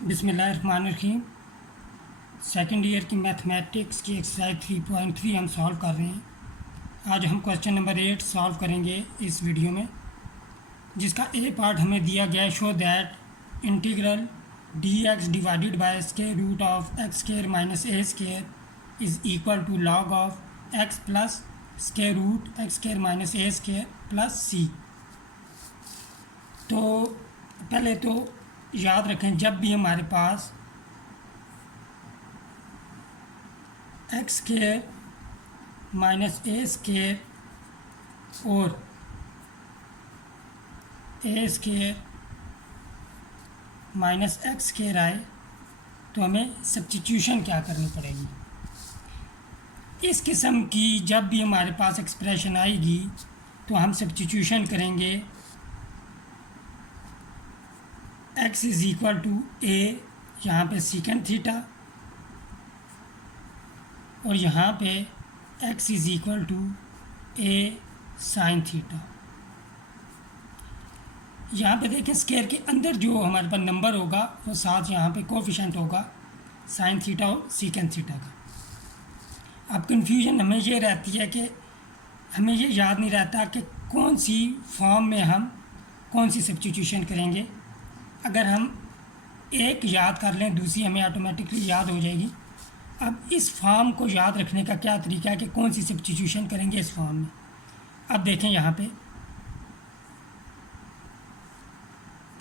बिस्मिल्लाहिर्रहमानिर्रहीम। Second year की mathematics की एक्सरसाइज 3.3 हम सॉल्व कर रहे हैं। आज हम क्वेश्चन नंबर 8 सॉल्व करेंगे इस वीडियो में, जिसका ए पार्ट हमें दिया गया है। Show that integral d x divided by square root of x square minus a square is equal to log of x plus square root x square minus a square plus c. तो पहले तो याद रखें, जब भी हमारे पास x square minus a square और a square minus x square आए तो हमें सब्स्टिट्यूशन क्या करनी पड़ेगी। इस किस्म की जब भी हमारे पास एक्सप्रेशन आएगी तो हम सब्स्टिट्यूशन करेंगे। x is equal to a, यहाँ पे सीकेंड थीटा, और यहाँ पे x is equal to a sine theta. यहाँ पे देखें, स्क्वायर के अंदर जो हमारे पास नंबर होगा वो साथ यहाँ पे कोफिशेंट होगा साइन थीटा और सीकेंड थीटा का। अब कन्फ्यूजन हमें ये रहती है कि हमें ये याद नहीं रहता कि कौन सी फॉर्म में हम कौन सी सब्स्टिट्यूशन करेंगे। अगर हम एक याद कर लें दूसरी हमें ऑटोमेटिकली याद हो जाएगी। अब इस फॉर्म को याद रखने का क्या तरीका है कि कौन सी सब्स्टिट्यूशन करेंगे इस फॉर्म में। अब देखें यहाँ पे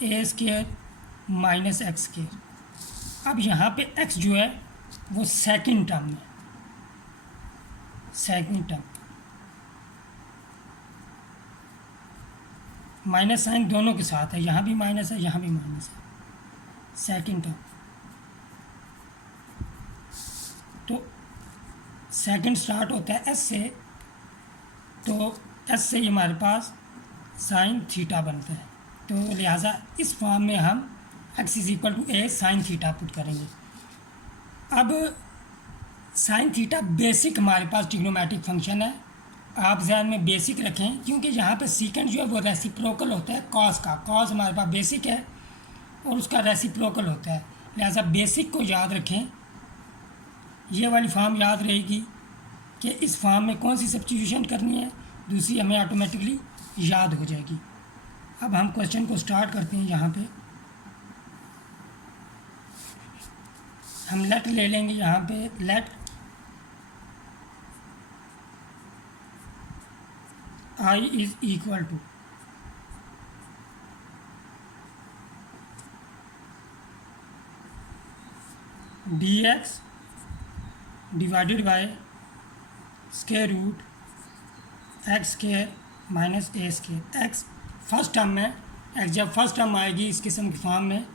ए स्क्वायर माइनस एक्स स्क्वायर। अब यहाँ पे x जो है वो सेकंड टर्म है, सेकंड टर्म माइनस साइन दोनों के साथ है, यहाँ भी माइनस है यहाँ भी माइनस है, सेकंड टर्म। तो सेकंड स्टार्ट होता है एस से, तो एस से ही हमारे पास साइन थीटा बनता है। तो लिहाजा इस फॉर्म में हम x is equal to a sine theta put करेंगे। अब साइन थीटा बेसिक हमारे पास ट्रिग्नोमेट्रिक फंक्शन है, आप ध्यान में बेसिक रखें, क्योंकि यहाँ पे सीकेंड जो है वो रेसिप्रोकल होता है कॉस का। कॉस हमारे पास बेसिक है और उसका रेसिप्रोकल होता है, लिहाजा बेसिक को याद रखें। ये वाली फॉर्म याद रहेगी कि इस फॉर्म में कौन सी सब्स्टिट्यूशन करनी है, दूसरी हमें ऑटोमेटिकली याद हो जाएगी। अब हम क्वेश्चन को स्टार्ट करते हैं। यहाँ पे हम लेट ले लेंगे, यहाँ पे let I is equal to d x divided by square root x square minus a square. X first term में, एक्स जब फर्स्ट टर्म आएगी इस किस्म की फॉर्म में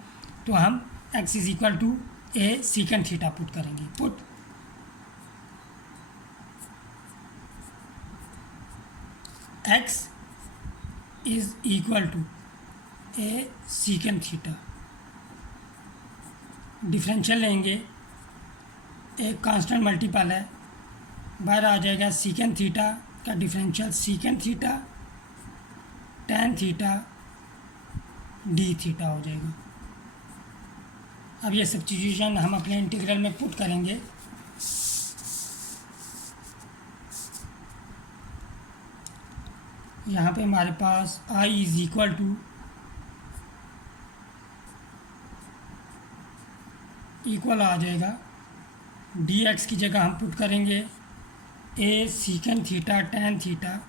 तो हम x is equal to a secant theta put करेंगे। Put x is equal to a secant theta, differential लेंगे, एक कांस्टेंट मल्टीपल है, बाहर आ जाएगा सीकेंड थीटा का differential secant theta tan theta d theta हो जाएगा। अब ये सब्स्टिट्यूशन हम अपने इंटीग्रल में पुट करेंगे। यहाँ पे हमारे पास I is equal to equal आ जाएगा, डी एक्स की जगह हम पुट करेंगे a secant theta tan theta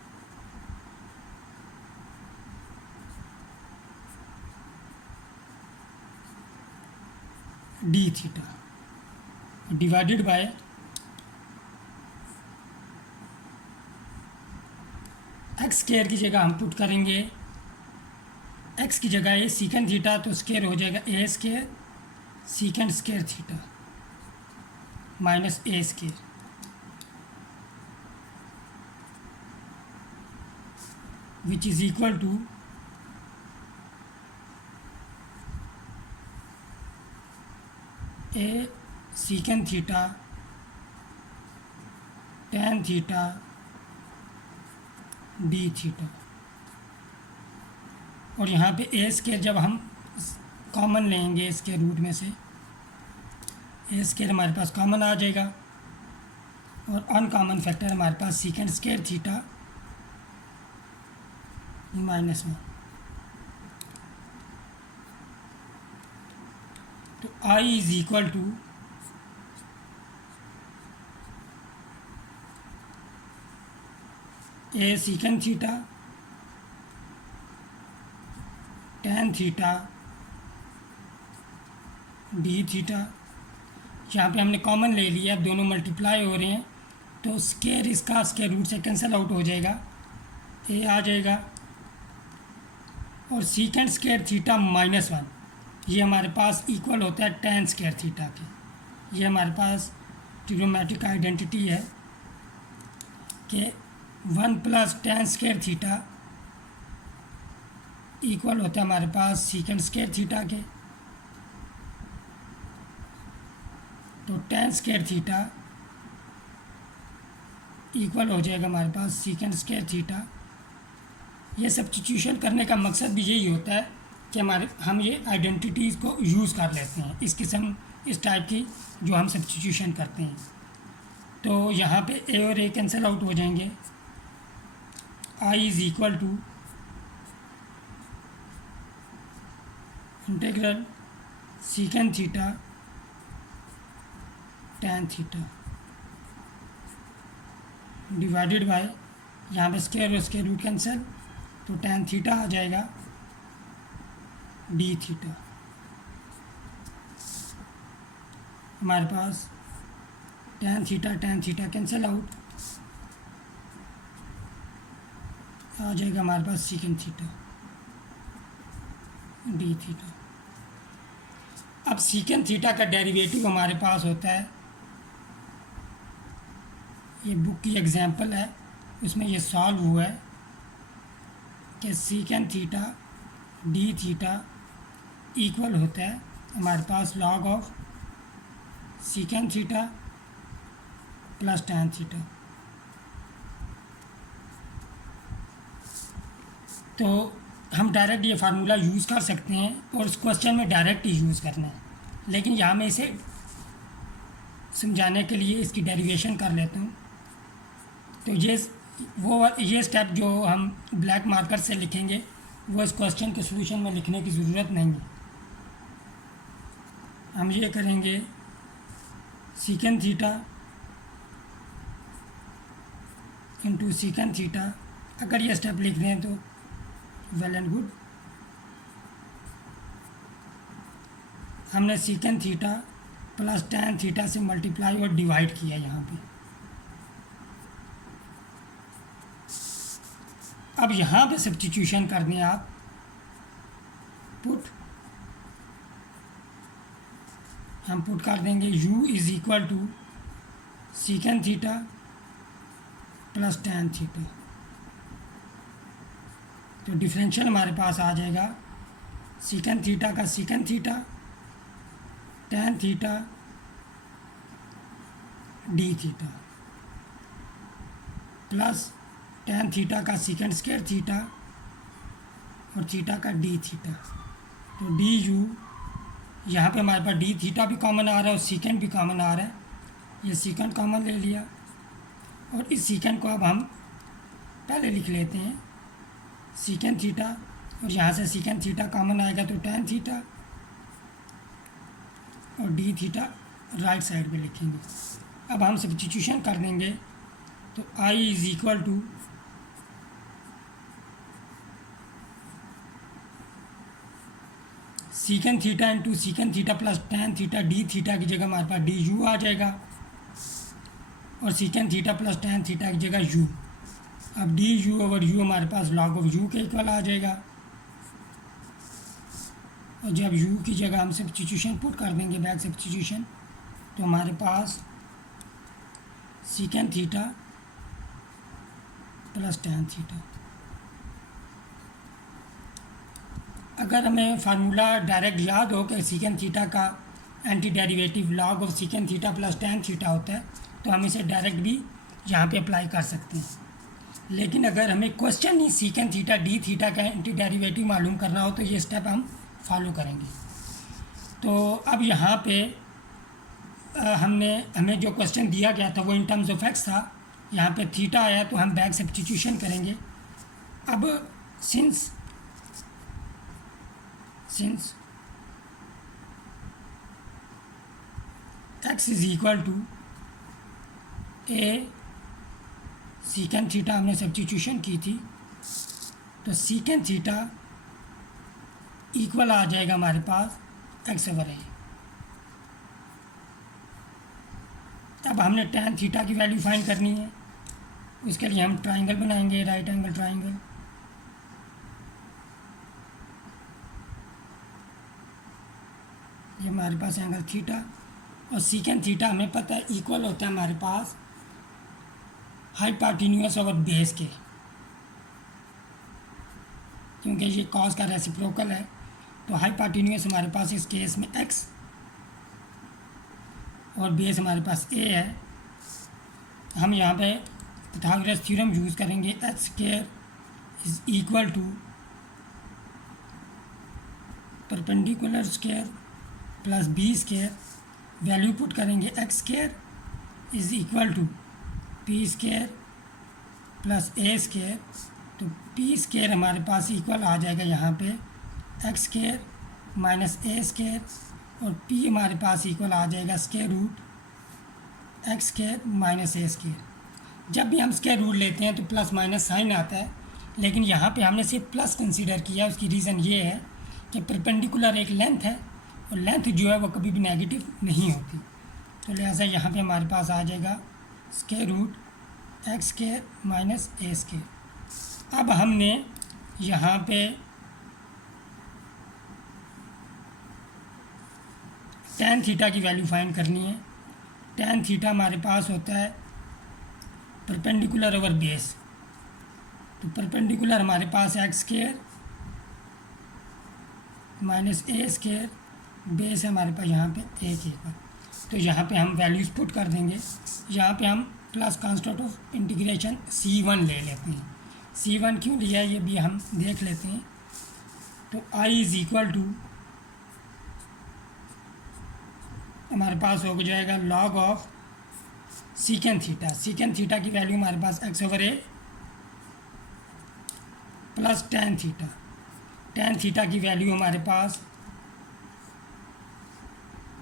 d theta divided by x square की जगह हम पुट करेंगे, एक्स की जगह ए सीकेंड थीटा तो स्क्वायर हो जाएगा a square secant square theta minus a square, which is equal to a secant theta tan theta d theta. और यहाँ पे ए स्क्वायर जब हम कॉमन लेंगे इसके रूट में से ए स्क्वायर हमारे पास कॉमन आ जाएगा और अनकॉमन फैक्टर हमारे पास सीकेंड स्क्वायर थीटा -1। तो I is equal to a secant theta tan theta d theta. यहाँ पे हमने कॉमन ले लिया, अब दोनों मल्टीप्लाई हो रहे हैं तो स्क्वायर इसका स्क्वायर रूट से कैंसिल आउट हो जाएगा, ए आ जाएगा और सीकेंड स्क्वायर थीटा -1 ये हमारे पास इक्वल होता है tan स्क्वायर थीटा के। ये हमारे पास ट्रिग्नोमेट्रिक आइडेंटिटी है कि 1 + tan स्क्वायर थीटा इक्वल होता है हमारे पास सीकेंड स्क्वायर थीटा के। तो tan स्क्वायर थीटा इक्वल हो जाएगा हमारे पास सीकेंड स्क्वायर थीटा। ये सब्स्टिट्यूशन करने का मकसद भी यही होता है कि हम ये आइडेंटिटीज़ को यूज़ कर लेते हैं, इस किस्म इस टाइप की जो हम सब्स्टिट्यूशन करते हैं। तो यहाँ पे ए और ए कैंसिल आउट हो जाएंगे। I is equal to integral second theta tan theta divided by, यहाँ पे स्क्वायर और स्क्वायर रूट कैंसिल तो tan थीटा आ जाएगा डी थीटा। हमारे पास tan थीटा कैंसिल आउट आ जाएगा हमारे पास सीकेंड थीटा डी थीटा। अब सीकेंड थीटा का डेरिवेटिव हमारे पास होता है, ये बुक की एग्जांपल है उसमें ये सॉल्व हुआ है कि second theta d theta equal होता है हमारे पास log of second theta plus tan theta. तो हम डायरेक्ट ये फार्मूला यूज़ कर सकते हैं और इस क्वेश्चन में डायरेक्ट ही यूज़ करना है, लेकिन यहाँ मैं इसे समझाने के लिए इसकी डेरिवेशन कर लेता हूँ। तो ये स्टेप जो हम ब्लैक मार्कर से लिखेंगे वो इस क्वेश्चन के सॉल्यूशन में लिखने की ज़रूरत नहीं है। हम ये करेंगे सीकेंड थीटा इंटू सीकेंड थीटा। अगर ये स्टेप लिख दें तो वेल एंड गुड। हमने second theta plus tan theta से मल्टीप्लाई और डिवाइड किया यहाँ पे। अब यहाँ पे सब्स्टिट्यूशन कर दें आप, हम पुट कर देंगे u is equal to सीकेंड theta plus tan theta. तो डिफरेंशियल हमारे पास आ जाएगा सीकेंड थीटा का secant theta tan theta d theta plus tan theta का सीकेंड स्क्वायर थीटा और थीटा का डी थीटा। तो डी यू, यहाँ पे हमारे पास डी थीटा भी कॉमन आ रहा है और सीकेंड भी कॉमन आ रहा है, ये सीकेंड कॉमन ले लिया और इस सीकेंड को अब हम पहले लिख लेते हैं सीकेंड थीटा और यहाँ से सीकेंड थीटा कॉमन आएगा तो tan थीटा और डी थीटा राइट साइड पे लिखेंगे। अब हम सब्स्टिट्यूशन कर देंगे तो I is equal to सीकेंड theta into second theta plus tan theta d theta की जगह हमारे पास डी यू आ जाएगा और second theta plus tan theta की जगह यू। अब डी यू ओवर यू हमारे पास log ऑफ यू के इक्वल आ जाएगा और जब यू की जगह हम सब्स्टिट्यूशन पुट कर देंगे बैक सब्स्टिट्यूशन तो हमारे पास second theta plus tan theta. अगर हमें फार्मूला डायरेक्ट याद हो कि सीकेंड थीटा का anti derivative log of second theta plus tan theta होता है तो हम इसे डायरेक्ट भी यहाँ पे अप्लाई कर सकते हैं। लेकिन अगर हमें क्वेश्चन ही सीकेंड थीटा डी थीटा का एंटी डेरिवेटिव मालूम करना हो तो ये स्टेप हम फॉलो करेंगे। तो अब यहाँ पे हमने हमें जो क्वेश्चन दिया गया था वो इन टर्म्स ऑफ एक्स था, यहाँ पे थीटा आया तो हम बैक सब्स्टिट्यूशन करेंगे। अब since x is equal to a secant theta हमने सब्स्टिट्यूशन की थी, तो सीकेंड थीटा इक्वल आ जाएगा हमारे पास एक्स ओवर ए। अब हमने tan थीटा की वैल्यू फाइंड करनी है, उसके लिए हम ट्राइंगल बनाएंगे, राइट एंगल ट्राइंगल। ये हमारे पास एंगल थीटा और सीकेंड थीटा हमें पता है इक्वल होता है हमारे पास हाइपोटेन्यूज ओवर बेस के, क्योंकि ये कॉस का रेसिप्रोकल है। तो हाइपोटेन्यूज हमारे पास इस केस में x और बेस हमारे पास a है। हम यहाँ पे पाइथागोरस थ्योरम यूज़ करेंगे, h square is equal to perpendicular square plus b square, value put करेंगे x square is equal to p square plus a square. तो p स्क्वायर हमारे पास इक्वल आ जाएगा यहाँ पे x square minus a square, और p हमारे पास इक्वल आ जाएगा square root x square minus a square. जब भी हम स्क्वायर रूट लेते हैं तो प्लस माइनस साइन आता है, लेकिन यहाँ पे हमने सिर्फ प्लस कंसीडर किया। उसकी रीज़न ये है कि परपेंडिकुलर एक लेंथ है और लेंथ जो है वो कभी भी नेगेटिव नहीं होती, तो लिहाजा यहाँ पे हमारे पास आ जाएगा square root x square minus a square. अब हमने यहाँ पे tan थीटा की वैल्यू फाइंड करनी है। tan थीटा हमारे पास होता है परपेंडिकुलर ओवर बेस, तो परपेंडिकुलर हमारे पास x square minus a square, base है हमारे पास यहाँ पे ए के ऊपर। तो यहाँ पे हम वैल्यूज़ पुट कर देंगे। यहाँ पे हम plus constant of integration c1 ले लेते हैं। c1 क्यों लिया है ये भी हम देख लेते हैं। तो i इज़ इक्वल टू हमारे पास हो जाएगा log of second theta. Second theta की वैल्यू हमारे पास x over a plus tan theta. tan theta की वैल्यू हमारे पास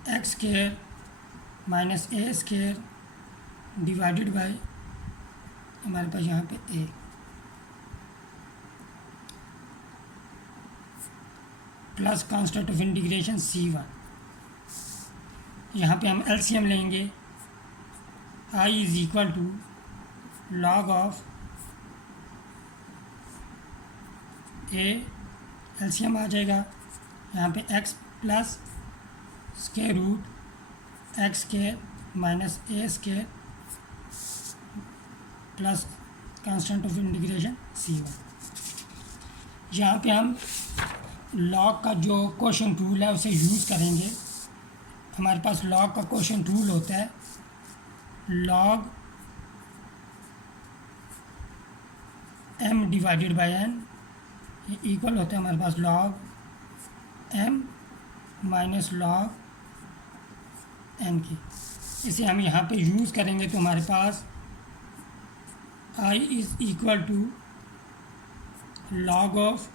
x square minus a square divided by हमारे पास यहाँ पे a, plus constant of integration c1। यहाँ पे हम एलसीएम लेंगे, i is equal to log of a, LCM आ जाएगा यहाँ पे x plus square root x square minus a square plus constant of integration c1। यहाँ पे हम लॉग का जो क्वोशंट रूल है उसे यूज़ करेंगे। हमारे पास लॉग का क्वोशंट रूल होता है log m divided by n, ये इक्वल होता है हमारे पास log m minus log n की। इसे हम यहाँ पे यूज़ करेंगे तो हमारे पास i is equal to log of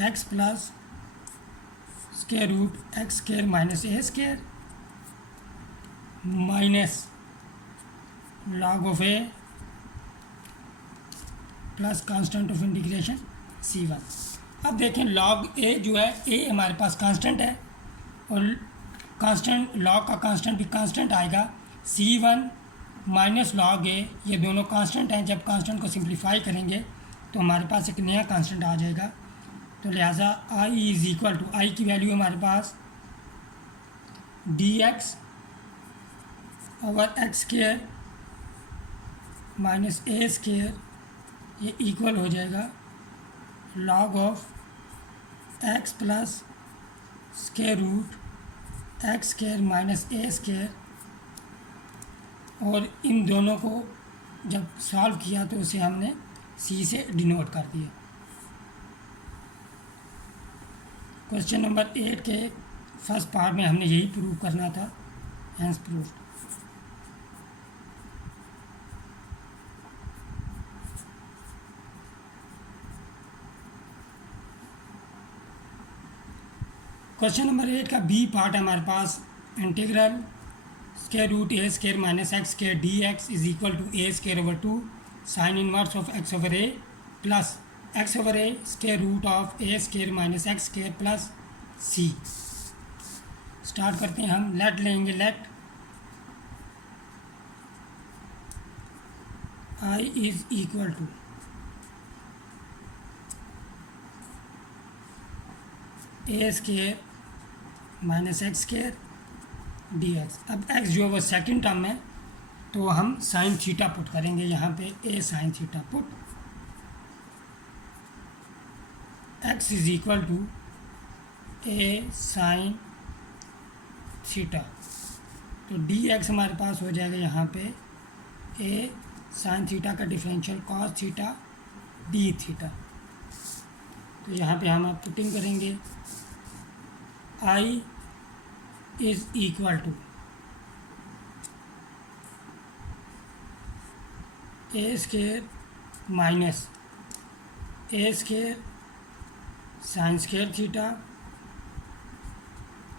x plus square root x square minus a square minus log of a plus constant of integration c1। अब देखें लॉग ए जो है ए हमारे पास कांस्टेंट है और कांस्टेंट लॉग का कांस्टेंट भी कांस्टेंट आएगा। c1 माइनस लॉग ए, ये दोनों कांस्टेंट हैं। जब कांस्टेंट को सिंप्लीफाई करेंगे तो हमारे पास एक नया कांस्टेंट आ जाएगा। तो लिहाजा i is equal to, I की वैल्यू हमारे पास dx over x square minus a square, ये इक्वल हो जाएगा log of x plus square root x square minus a square, और इन दोनों को जब सॉल्व किया तो उसे हमने c से डिनोट कर दिया। क्वेश्चन नंबर 8 के फर्स्ट पार्ट में हमने यही प्रूव करना था। Hence proved. क्वेश्चन नंबर 8 का बी पार्ट हमारे पास integral square root a square minus x square d x is equal to a square over 2 sine inverse of x over a plus x over a square root of a square minus x square plus c. Start करते हैं हम। Let लेंगे, let I is equal to a square minus x square d x. अब x जो है वो second term है, तो हम साइन थीटा पुट करेंगे यहाँ पे, a sine theta put x is equal to a sine theta. तो डी एक्स हमारे पास हो जाएगा यहाँ पे ए साइन थीटा का differential cos theta d theta. तो यहाँ पे हम आप पुटिंग करेंगे I is equal to a square minus a square sine square theta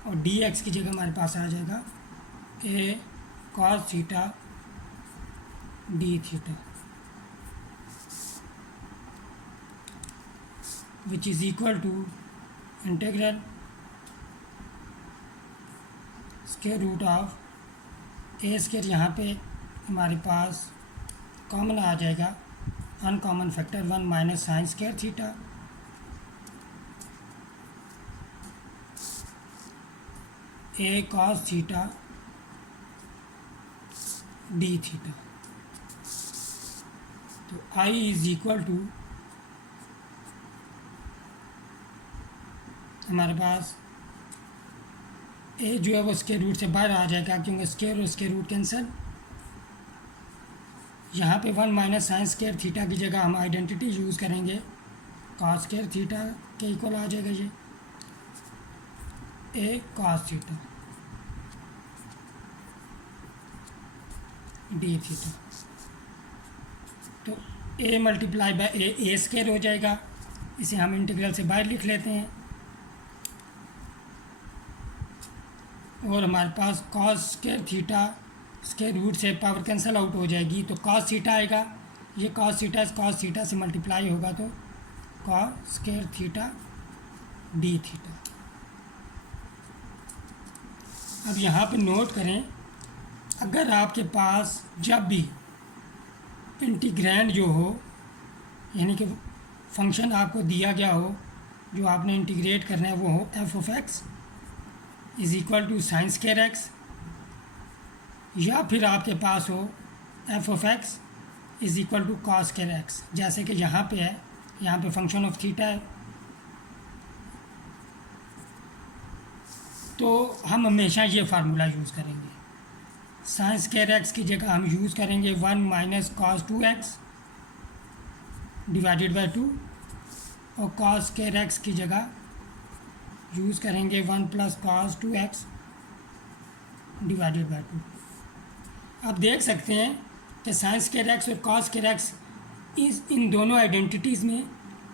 और डी एक्स की जगह हमारे पास आ जाएगा a cos theta d theta, which is equal to integral square root of a square. यहाँ पे हमारे पास कॉमन आ जाएगा uncommon factor 1 minus sine square theta a cos theta d theta. तो आई इज इक्वल टू हमारे पास ए जो है वो स्क्वायर रूट से बाहर आ जाएगा, क्योंकि स्क्वायर और स्क्वायर रूट कैंसिल। यहाँ पे 1 माइनस साइन स्क्वायर थीटा की जगह हम आइडेंटिटी यूज़ करेंगे, कॉस स्क्वायर थीटा के इक्वल आ जाएगा ये ए कॉस थीटा डी थीटा। तो ए मल्टीप्लाई बाय ए स्क्वायर हो जाएगा, इसे हम इंटीग्रल से बाहर लिख लेते हैं। और हमारे पास cos square theta square root से पावर कैंसिल आउट हो जाएगी, तो कॉस थीटा आएगा। ये कॉस थीटा से मल्टीप्लाई होगा तो cos square theta d theta. अब यहाँ पे नोट करें, अगर आपके पास जब भी इंटीग्रैंड जो हो, यानी कि फंक्शन आपको दिया गया हो जो आपने इंटीग्रेट करना है, वो हो f of x is equal to sine square x, या फिर आपके पास हो f of x is equal to cos square x, जैसे कि यहाँ पे है, यहाँ पे फंक्शन ऑफ थीटा है। तो हम हमेशा ये फार्मूला यूज़ करेंगे, साइन स्क्वायर एक्स की जगह हम यूज़ करेंगे 1 minus cos 2x divided by 2, और कॉस स्क्वायर एक्स की जगह यूज़ करेंगे 1 plus cos 2x divided by 2। आप देख सकते हैं कि साइन स्क्वायर एक्स और कॉस स्क्वायर एक्स इन दोनों आइडेंटिटीज़ में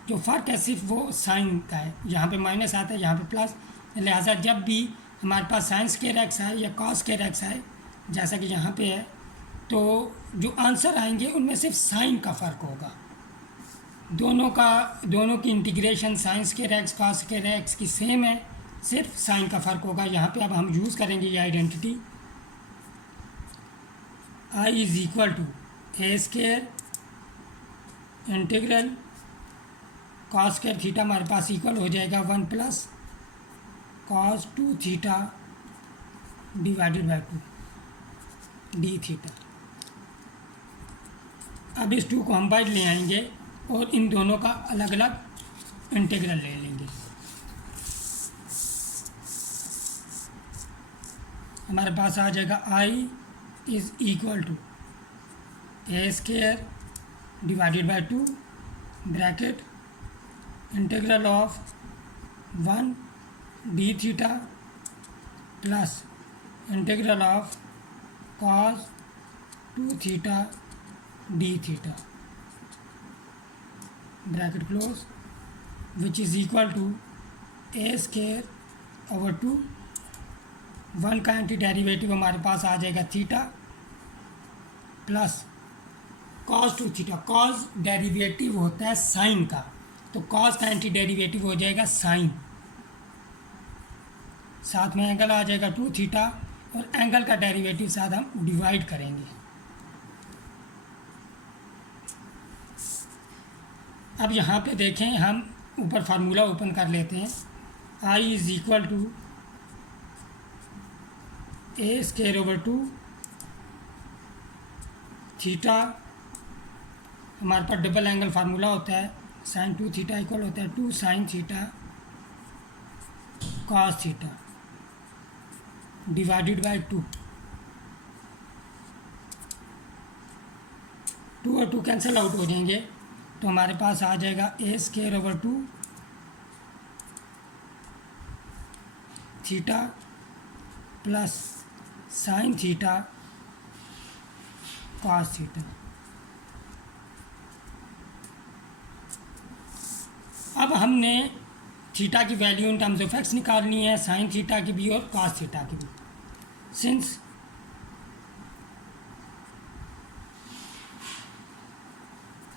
जो फ़र्क है सिर्फ वो साइन का है, यहाँ पे माइनस आता है, यहाँ पे प्लस। लिहाजा जब भी हमारे पास साइन स्क्वायर एक्स आए या कॉस स्क्वायर एक्स आए, जैसा कि यहाँ पे है, तो जो आंसर आएंगे उनमें सिर्फ साइन का फ़र्क होगा। दोनों की integration sign square x cos square x की सेम है, सिर्फ साइन का फ़र्क होगा। यहाँ पे अब हम यूज़ करेंगे ये identity, I is equal to a square integral cos square theta हमारे पास इक्वल हो जाएगा 1 plus cos 2 theta divided by 2 d theta. अब इस 2 को हम बाहर ले आएंगे और इन दोनों का अलग अलग इंटीग्रल ले लेंगे। हमारे पास आ जाएगा I is equal to a square divided by 2 bracket integral of 1 d theta plus integral of cos 2 theta d theta bracket close which is equal to a square over 2, 1 का एंटी डेरिवेटिव हमारे पास आ जाएगा theta plus cos 2 theta. Cos derivative होता है sign का, तो cos का एंटी डेरिवेटिव हो जाएगा साइन, साथ में एंगल आ जाएगा 2 थीटा और एंगल का डेरिवेटिव साथ हम डिवाइड करेंगे। अब यहाँ पे देखें, हम ऊपर फार्मूला ओपन कर लेते हैं। I is equal to a square over 2 theta, हमारे पास डबल एंगल फार्मूला होता है, साइन 2 थीटा इक्वल होता है 2 sign theta cos theta divided by 2। 2 और 2 कैंसिल आउट हो जाएंगे, तो हमारे पास आ जाएगा a square over 2 theta plus sine theta cos theta. अब हमने थीटा की value in terms of x निकालनी है, साइन थीटा की भी और कॉस थीटा की भी। सिंस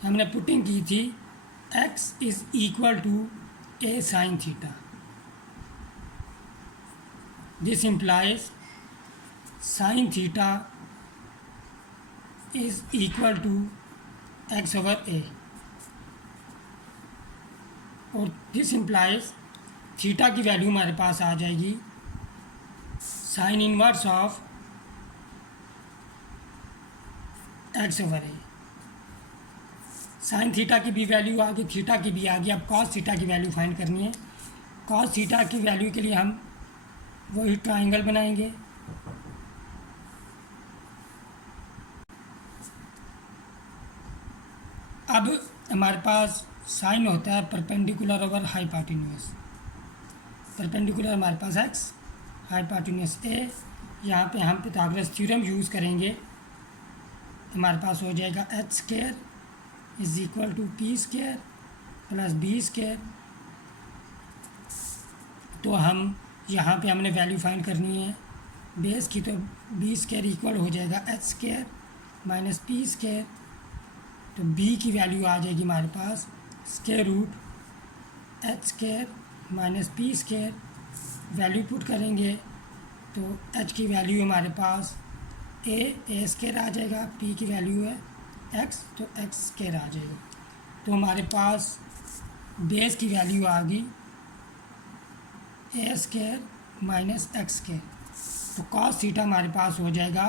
हमने पुटिंग की थी x is equal to a sine theta, this implies sine theta is equal to x over a, और दिस इम्प्लाइज थीटा की वैल्यू हमारे पास आ जाएगी sine inverse of x over a. Sine theta की भी वैल्यू आ गई, थीटा की भी आ गई। अब कॉस थीटा की वैल्यू फाइंड करनी है। कॉस थीटा की वैल्यू के लिए हम वही ट्राइंगल बनाएंगे। अब हमारे पास साइन होता है परपेंडिकुलर ओवर हाइपोटेन्यूज। परपेंडिकुलर हमारे पास एक्स, हाइपोटेन्यूज ए। यहाँ पे हम पिथागोरस थ्योरम यूज़ करेंगे, हमारे पास हो जाएगा h square is equal to p square plus b square. तो हम यहाँ पे हमने वैल्यू फाइंड करनी है बेस की, तो बी स्क्वायर इक्वल हो जाएगा h square minus p square. तो बी की वैल्यू आ जाएगी हमारे पास square root h square minus p square. Value put करेंगे तो एच की वैल्यू हमारे पास ए स्क्वायर आ जाएगा, पी की वैल्यू है एक्स, तो एक्स स्क्वायर आ जाएगा। तो हमारे पास बेस की वैल्यू आ गई ए स्क्वायर माइनस एक्स स्क्वायर। तो कॉस थीटा हमारे पास हो जाएगा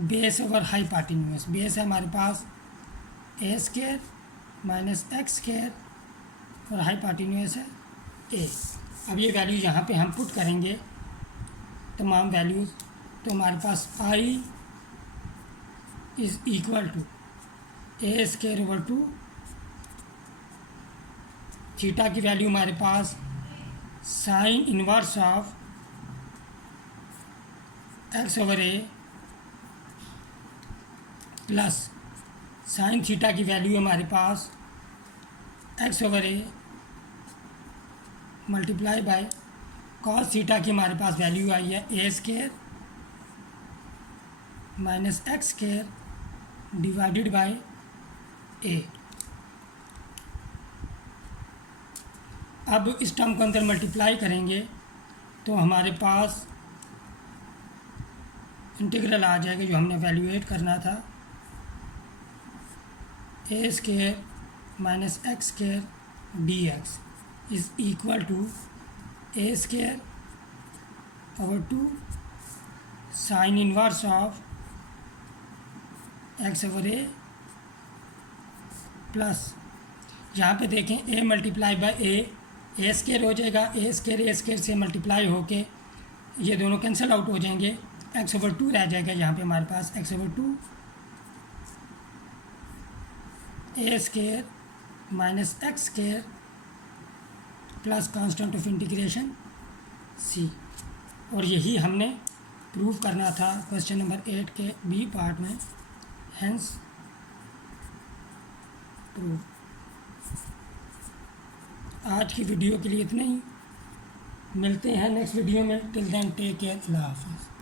बेस ओवर हाइपोटेन्यूज। बेस है हमारे पास ए स्क्वायर माइनस एक्स स्क्वायर और हाइपोटेन्यूज है ए। अब ये वैल्यू यहाँ पे हम पुट करेंगे तमाम वैल्यूज़, तो हमारे पास I is equal to a square over 2, theta की वैल्यू हमारे पास sine inverse of x over a plus sine theta की वैल्यू हमारे पास x over a multiply by cos theta की हमारे पास वैल्यू आई है a square minus x square divided by a. अब इस टर्म को अंदर मल्टीप्लाई करेंगे तो हमारे पास इंटीग्रल आ जाएगा जो हमने वैल्यूएट करना था, a square minus x square d x is equal to a square over 2 sine inverse of x over a plus यहाँ पे देखें a multiply by a square हो जाएगा, ए स्क्वायर से मल्टीप्लाई होके ये दोनों कैंसिल आउट हो जाएंगे, एक्स ओवर 2 रह जाएगा यहाँ पे हमारे पास x over 2 a square minus x square plus constant of integration c. और यही हमने प्रूव करना था क्वेश्चन नंबर 8 के बी पार्ट में, हेंस प्रूव। आज की वीडियो के लिए इतना ही, मिलते हैं नेक्स्ट वीडियो में। टिल देन टेक केयर, अल्लाह हाफिज़।